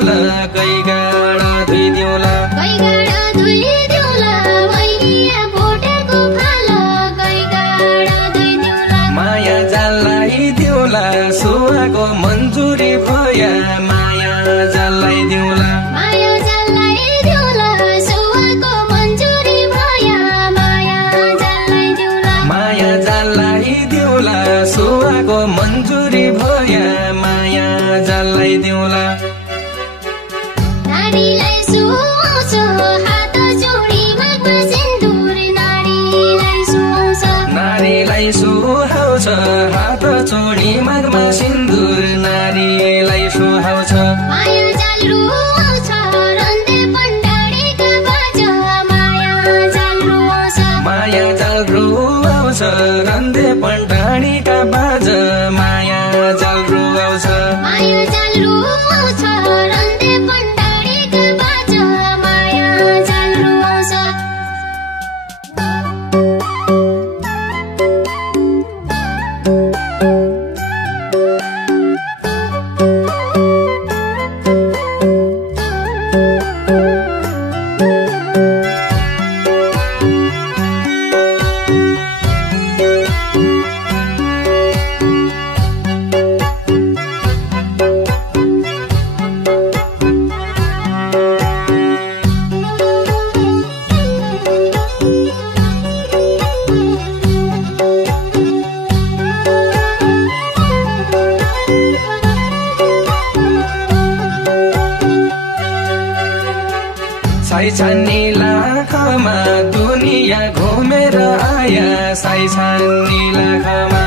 फाल कै गाडा धुइ दिउला माया जाललाई दिउला सुवाको मन्जुरी भया माया जाललाई दिउला माया जाललाई दिउला सुवाको मन्जुरी भया माया जाललाई दिउला नारीलाई सुहाउँछ हात जोडी मागमा सिन्दुर नारीलाई सुहाउँछ हात जोडी मागमा सिन्दुर नारीलाई सुहाउँछ माया जाल रुवाउँछ रन्ते पण्डाडीका बाजा माया जाल रुवाउँछ माया जाल रुवाउँछ रन्ते पण्डाडीका बाजा माया जाल रुवाउँछ माया जाल रुवाउँछ रन्ते पण्डाडीका बाजा माया जाल रुवाउँछ साइछानी लाखमा दुनिया घुमेर आया साइछानी लाखमा